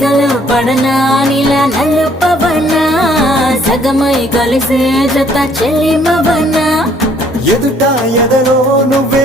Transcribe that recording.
సెగలు పడనా నీలా నలుపవనా సగమై కలిసే జత చెల్లిమవనా ఎదుట ఎదలో నువ్వే